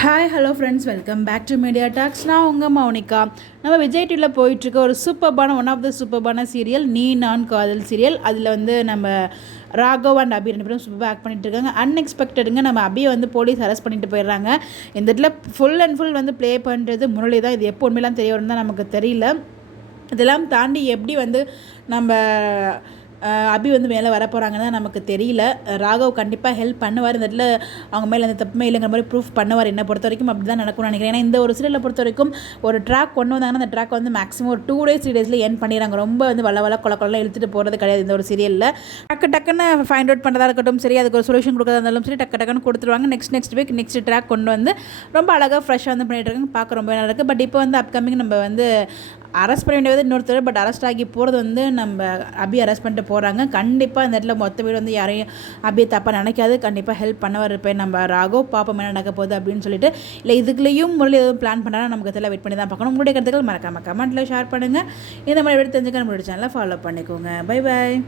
Hi hello friends, welcome back to media talks. நான் உங்கள் மௌனிகா. நம்ம விஜய் டிவியில் போயிட்டுருக்க ஒரு சூப்பர்பான ஒன் ஆஃப் த சூப்பர்பான சீரியல் நீ நான் காதல் சீரியல். அதில் வந்து நம்ம ராகவ் அண்ட் அபி 2 பேரும் சூப்பராக ஆக்ட் பண்ணிட்டு இருக்காங்க. அன்எக்ஸ்பெக்டடுங்க நம்ம அபியை வந்து போலீஸ் அரெஸ்ட் பண்ணிட்டு போயிடுறாங்க. இந்த இடத்துல ஃபுல் அண்ட் ஃபுல் வந்து ப்ளே பண்ணுறது முரளி தான். இது எப்போ உண்மையெல்லாம் தெரிய வரும்னு தான் நமக்கு தெரியல. இதெல்லாம் தாண்டி எப்படி வந்து நம்ம அபி வந்து மேலே வர போகிறாங்கன்னு நமக்கு தெரியல. ராகவ் கண்டிப்பாக ஹெல்ப் பண்ணுவார். இந்த இடத்துல அவங்க மேலே அந்த தப்புமே இல்லைங்கிற மாதிரி ப்ரூஃப் பண்ணுவார். என்னை பொறுத்த வரைக்கும் அப்படி தான் நடக்கும்னு நினைக்கிறேன். ஏன்னா இந்த ஒரு சீரியலை பொறுத்த வரைக்கும் ஒரு ட்ராக் கொண்டு வந்தாங்கன்னா அந்த ட்ராக் வந்து மேக்ஸிமம் ஒரு 2 days 3 days என் பண்ணிடுறாங்க. ரொம்ப வந்து வள கொலை இழுத்துட்டு போகிறது கிடையாது இந்த ஒரு சீரியலில். டக்குன்னு ஃபைண்ட் அவுட் பண்ணுறதா இருக்கட்டும் சரி, அதுக்கு ஒரு சொல்யூஷன் கொடுக்குறதா இருந்தாலும் சரி, டக்குன்னு கொடுத்துருவாங்க. நெக்ஸ்ட் வீக் நெக்ஸ்ட் ட்ராக் கொண்டு வந்து ரொம்ப அழகாக ஃப்ரெஷ்ஷாக வந்து பண்ணிட்டு இருக்காங்க. பார்க்க ரொம்ப நல்லா இருக்குது. பட் இப்போ வந்து அப்கமிங் நம்ம வந்து அரெஸ்ட் பண்ண வேண்டியது இன்னொருத்தர். பட் அரெஸ்ட் ஆகி போகிறது வந்து நம்ம அபி அரெஸ்ட் பண்ணிட்டு போகிறாங்க. கண்டிப்பாக இந்த இடத்துல மொத்த வீடு வந்து யாரையும் அபியை தப்பாக நினைக்காது. கண்டிப்பாக ஹெல்ப் பண்ணவர் இருப்பேன் நம்ம ராகவ். பாப்போம் என்ன நடக்க போகுது அப்படின்னு சொல்லிட்டு. இல்லை இதுக்குள்ளேயும் முறையில் எதுவும் பிளான் பண்ணாலும் நமக்கு தெரியல. வெயிட் பண்ணி தான் பார்க்கணும். உங்களுடைய கருத்துக்கள் மறக்காம கமெண்ட்டில் ஷேர் பண்ணுங்கள். இந்த மாதிரி எடுத்து தெரிஞ்சுக்க நம்மளுடைய சேனலை ஃபாலோ பண்ணிக்கோங்க. Bye bye.